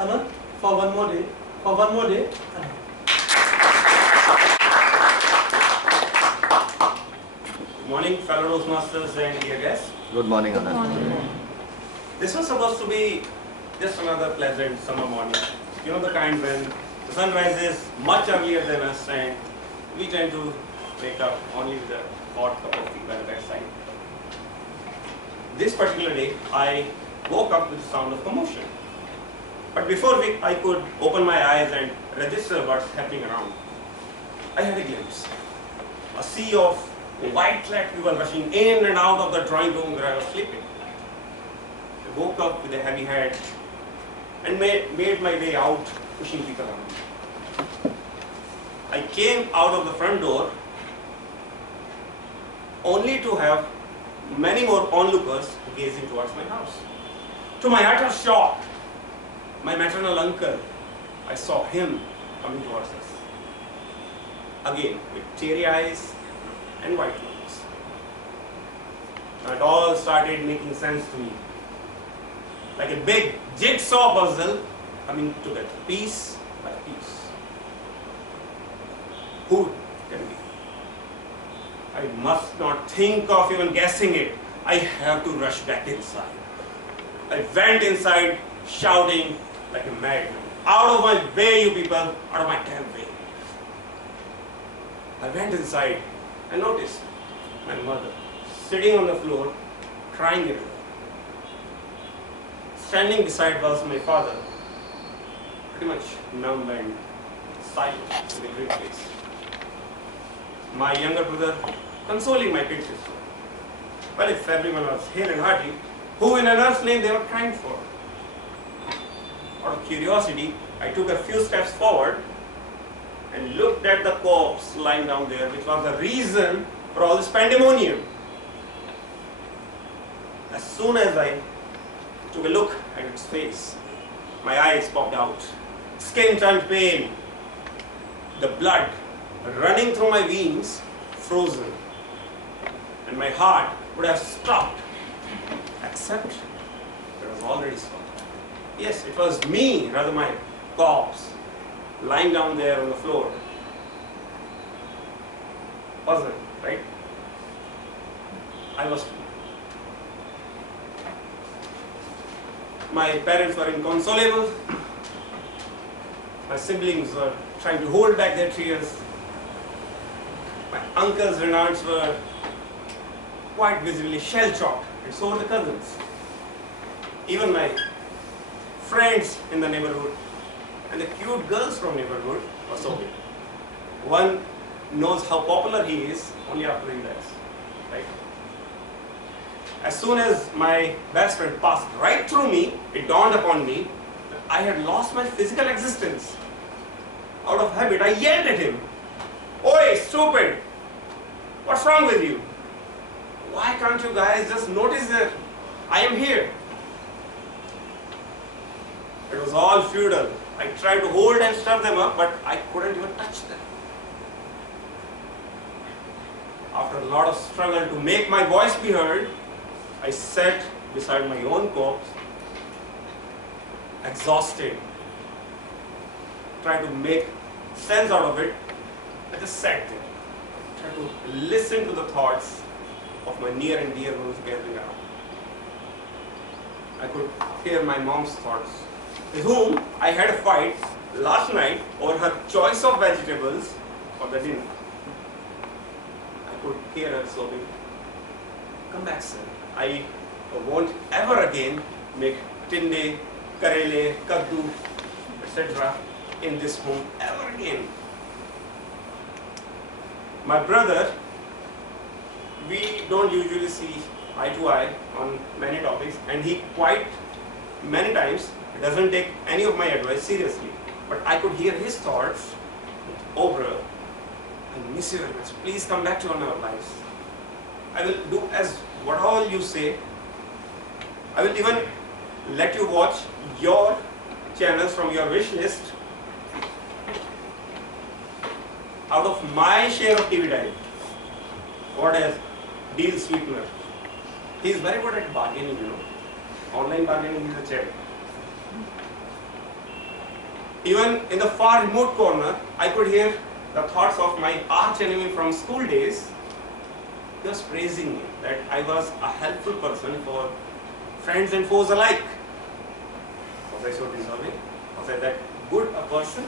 Anant, for one more day, Anant. Good morning, fellow Toastmasters and dear guests. Good morning, Anant. This was supposed to be just another pleasant summer morning. You know, the kind when the sun rises much earlier than us and we tend to wake up only with a hot cup of tea by the bedside. This particular day, I woke up with the sound of commotion. But before I could open my eyes and register what's happening around, I had a glimpse. A sea of white-clad people rushing in and out of the drawing room where I was sleeping. I woke up with a heavy head and made my way out, pushing people around. I came out of the front door only to have many more onlookers gazing towards my house. To my utter shock, my maternal uncle, I saw him coming towards us. Again, with teary eyes and white lungs. It all started making sense to me. Like a big jigsaw puzzle coming together, piece by piece. Who can be? I must not think of even guessing it. I have to rush back inside. I went inside shouting like a madman. Out of my way, you people, out of my damn way. I went inside and noticed my mother sitting on the floor, crying it away. Standing beside was my father, pretty much numb and silent in a great place. My younger brother consoling my kid sister. Well, if everyone was hale and hearty, who in another's name they were crying for? Out of curiosity, I took a few steps forward and looked at the corpse lying down there, which was the reason for all this pandemonium. As soon as I took a look at its face, my eyes popped out. Skin turned pale. The blood running through my veins frozen. And my heart would have stopped, except it was already stopped. Yes, it was me, rather my corpse, lying down there on the floor. Wasn't it, right? I was. My parents were inconsolable. My siblings were trying to hold back their tears. My uncles and aunts were quite visibly shell-shocked, and so were the cousins. Even my friends in the neighborhood and the cute girls from neighborhood were sobbing. One knows how popular he is only after he dies, right? As soon as my best friend passed right through me, it dawned upon me that I had lost my physical existence. Out of habit, I yelled at him. "Oi, stupid! What's wrong with you? Why can't you guys just notice that I am here?" It was all futile. I tried to hold and stir them up, but I couldn't even touch them. After a lot of struggle to make my voice be heard, I sat beside my own corpse, exhausted, tried to make sense out of it. I just sat there, tried to listen to the thoughts of my near and dear ones gathering around. I could hear my mom's thoughts, with whom I had a fight last night over her choice of vegetables for the dinner. I could hear her sobbing, "Come back, son. I won't ever again make tinde, karele, kaddu, etc. in this home ever again." My brother, we don't usually see eye to eye on many topics, and he quite many times doesn't take any of my advice seriously. But I could hear his thoughts. "Oh, bro, I miss you very much. Please come back to our lives. I will do as what all you say. I will even let you watch your channels from your wish list out of my share of TV time." What is deal sweetener? He is very good at bargaining, you know. Online bargaining is a champ. Even in the far remote corner, I could hear the thoughts of my arch enemy from school days. He was praising me that I was a helpful person for friends and foes alike. Was I so deserving? Was I that good a person?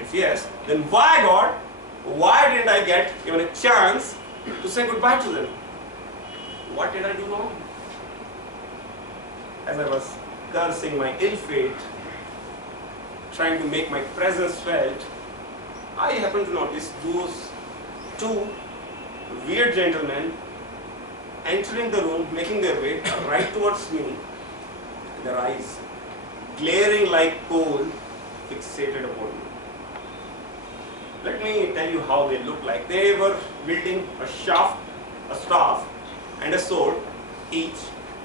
If yes, then why, God, why didn't I get even a chance to say goodbye to them? What did I do wrong? As I was cursing my ill fate, trying to make my presence felt, I happened to notice those two weird gentlemen entering the room, making their way right towards me, their eyes glaring like coal fixated upon me. Let me tell you how they looked like. They were wielding a staff, and a sword each,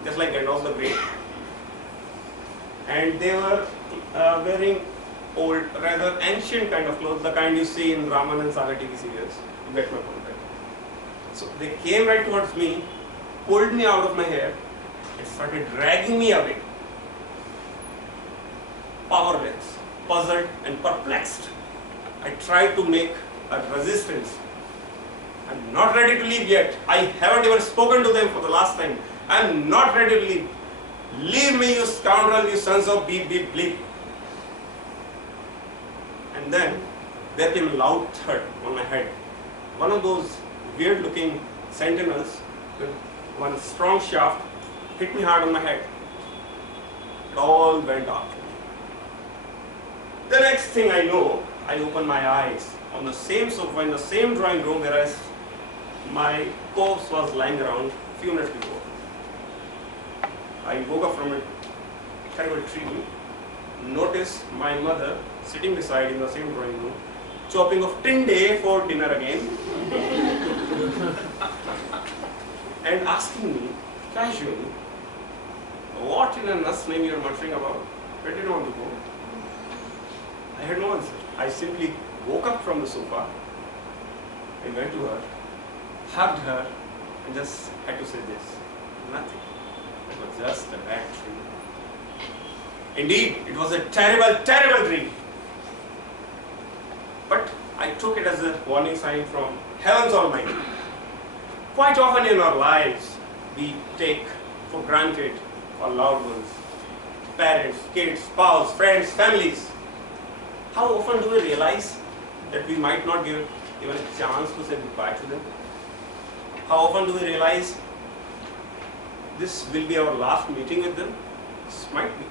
just like Gandalf the Great. And they were wearing old, rather ancient kind of clothes, the kind you see in Raman and Saga TV serials. You get my point, right? So they came right towards me, pulled me out of my hair, and started dragging me away. Powerless, puzzled, and perplexed, I tried to make a resistance. I'm not ready to leave yet. I haven't even spoken to them for the last time. I'm not ready to leave. Leave me, you scoundrel, you sons of beep, beep, bleep. And then there came a loud thud on my head. One of those weird looking sentinels with one strong shaft hit me hard on my head. It all went dark. The next thing I know, I open my eyes on the same sofa in the same drawing room, whereas my corpse was lying around a few minutes before. I woke up from a terrible dream, noticed my mother sitting beside in the same drawing room, chopping off tinde for dinner again, and asking me casually, what in a nuts name you are muttering about? Where did you want to go? I had no answer. I simply woke up from the sofa, I went to her, hugged her, and just had to say this: nothing. It was just a bad dream. Indeed, it was a terrible, terrible dream. But I took it as a warning sign from Heaven's Almighty. Quite often in our lives, we take for granted our loved ones, parents, kids, spouse, friends, families. How often do we realize that we might not give even a chance to say goodbye to them? How often do we realize this will be our last meeting with them? This might be.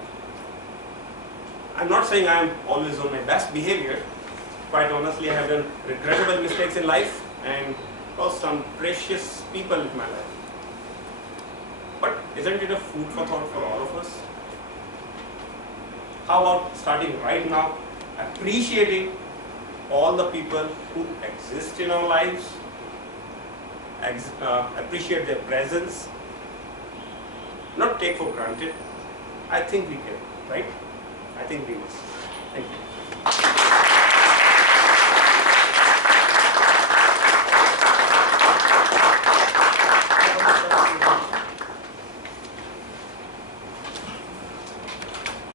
I'm not saying I am always on my best behavior. Quite honestly, I have done regrettable mistakes in life and lost some precious people in my life. But isn't it a food for thought for all of us? How about starting right now, appreciating all the people who exist in our lives, appreciate their presence, not take for granted? I think we can, right? I think we must. Thank you.